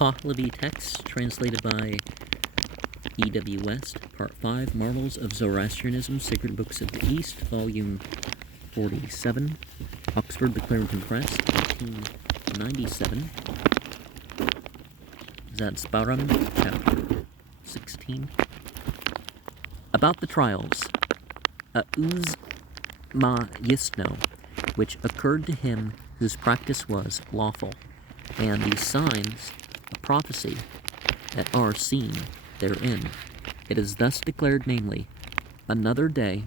Pahlavi text, translated by E.W. West, Part 5, Marvels of Zoroastrianism, Sacred Books of the East, Volume 47, Oxford, The Clarendon Press, 1897. Zad Sparam, Chapter 16. About the trials, Uz ma Yisno, which occurred to him whose practice was lawful, and these signs of prophecy that are seen therein. It is thus declared, namely, another day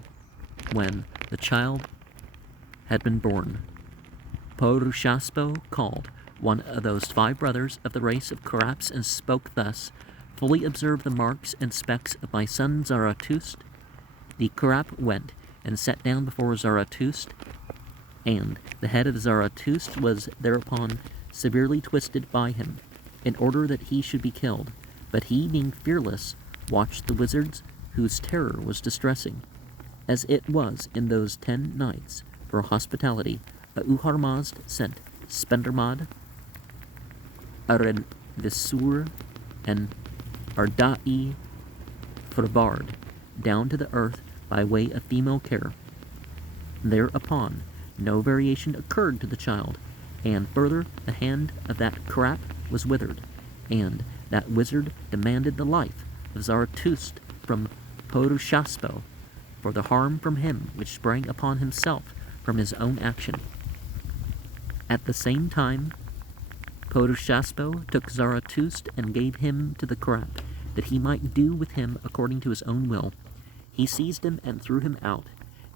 when the child had been born. Porushaspo called one of those 5 brothers of the race of Karaps and spoke thus, fully observe the marks and specks of my son Zarathustra. The Karap went and sat down before Zarathustra, and the head of Zarathustra was thereupon severely twisted by him, in order that he should be killed. But he, being fearless, watched the wizards, whose terror was distressing, as it was in those 10 nights. For hospitality, Uharmazd sent Spendermad, Aredvisur, and Ardai Frabard down to the earth by way of female care. Thereupon no variation occurred to the child, and further the hand of that Karap was withered, and that wizard demanded the life of Zarathustra from Porushaspo for the harm from him which sprang upon himself from his own action. At the same time, Porushaspo took Zarathustra and gave him to the Karap, that he might do with him according to his own will. He seized him and threw him out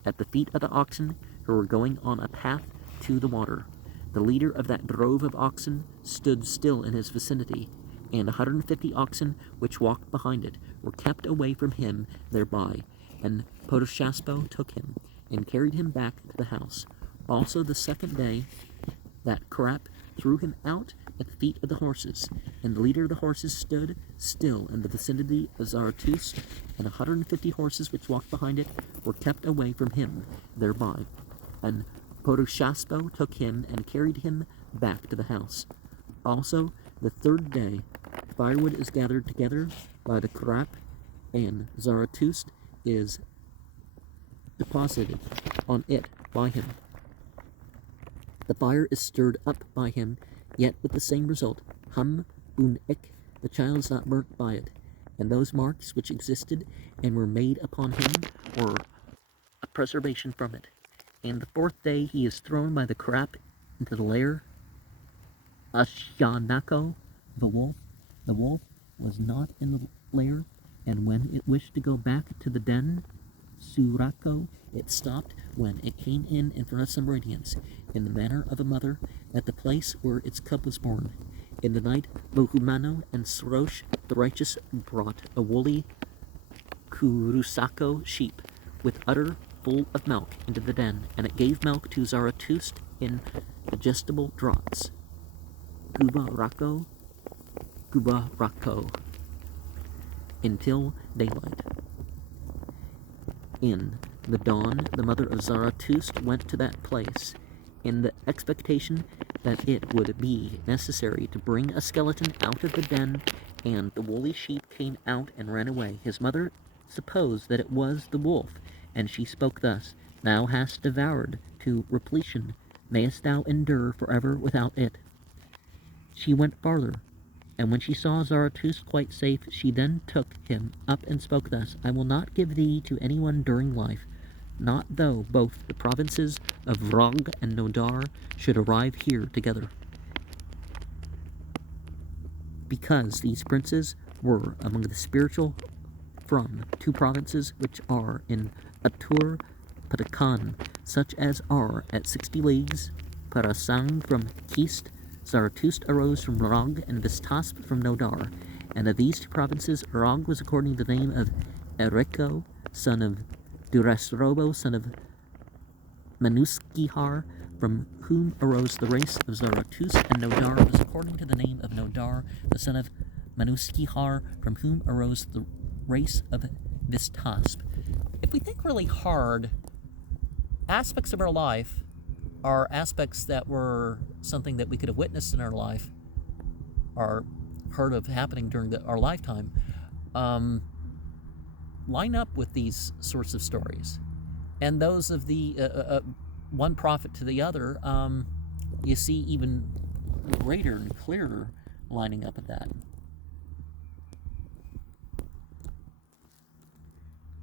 at the feet of the oxen who were going on a path to the water. The leader of that drove of oxen stood still in his vicinity, and 150 oxen which walked behind it were kept away from him thereby. And Porushaspo took him and carried him back to the house. Also the second day that Karap threw him out at the feet of the horses, and the leader of the horses stood still in the vicinity of Zarathustra, and 150 horses which walked behind it were kept away from him thereby. And Porushaspo took him and carried him back to the house. Also the third day firewood is gathered together by the Karap, and Zarathustra is deposited on it by him. The fire is stirred up by him, yet with the same result. Hum un ik, the child is not burnt by it, and those marks which existed and were made upon him were a preservation from it. And the 4th day he is thrown by the Karap into the lair. Ashyanako, the wolf was not in the lair, and when it wished to go back to the den, Surako, it stopped when it came in front of some radiance, in the manner of a mother, at the place where its cub was born. In the night, Bohumano and Sorosh, the righteous, brought a woolly Kurusako sheep, with udder full of milk, into the den, and it gave milk to Zarathustra in digestible draughts. Gubarako, until daylight. In the dawn, the mother of Zarathustra went to that place, in the expectation that it would be necessary to bring a skeleton out of the den, and the woolly sheep came out and ran away. His mother supposed that it was the wolf, and she spoke thus, Thou hast devoured to repletion, mayest thou endure forever without it? She went farther, and when she saw Zarathustra quite safe, she then took him up and spoke thus, I will not give thee to anyone during life, not though both the provinces of Vrog and Nodar should arrive here together, because these princes were among the spiritual from 2 provinces which are in Atur Patakan, such as are at 60 leagues, Parasang from Kist. Zarathustra arose from Rog, and Vistasp from Nodar, and of these 2 provinces Rog was according to the name of Ereko, son of Durasrobo, son of Manuskihar, from whom arose the race of Zarathustra, and Nodar was according to the name of Nodar, the son of Manuskihar, from whom arose the race of Vistasp. If we think really hard, aspects of our life are aspects that were something that we could have witnessed in our life, are heard of happening during our lifetime, line up with these sorts of stories. And those of the one prophet to the other, you see even greater and clearer lining up with that.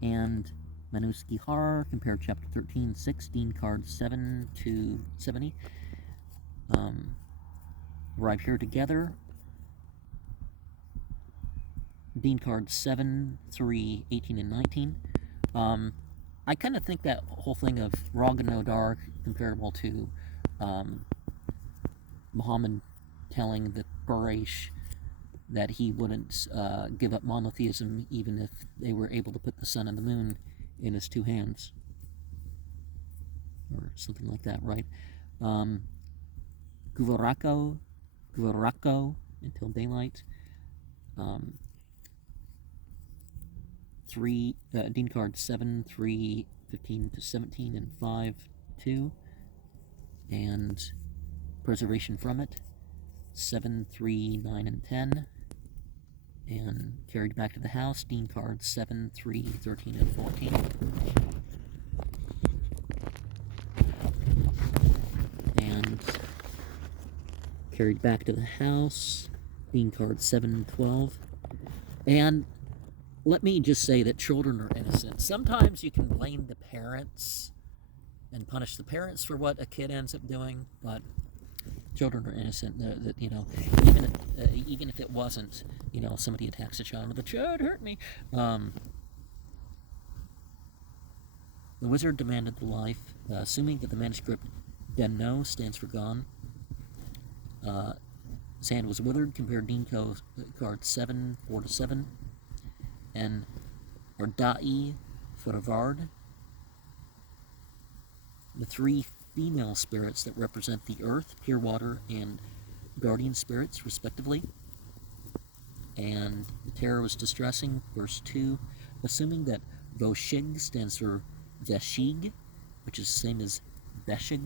And Manuski Horror, compare chapter 13, 16, cards 7 to 70. Arrive here together. Dean cards 7, 3, 18, and 19. I kind of think that whole thing of Raga no Dark comparable to Muhammad telling the Quraysh that he wouldn't give up monotheism even if they were able to put the sun and the moon in his two hands. Or something like that, right? Guvarako, until daylight. Dean cards 7, 3, 15 to 17, and 5, 2. And preservation from it, 7, 3, 9, and 10. And carried back to the house, Dean cards 7, 3, 13, and 14. And carried back to the house, Dean cards 7, 12. And let me just say that children are innocent. Sometimes you can blame the parents and punish the parents for what a kid ends up doing, but children are innocent. That even if it wasn't, somebody attacks a child, the child hurt me. The wizard demanded the life, assuming that the manuscript "den-no" stands for gone. Sand was withered. Compare Dean card 7, 4 to 7. And Ardai Foravard. The three female spirits that represent the earth, pure water, and guardian spirits, respectively. And the terror was distressing. Verse 2, assuming that Voshig stands for Veshig, which is the same as Beshig.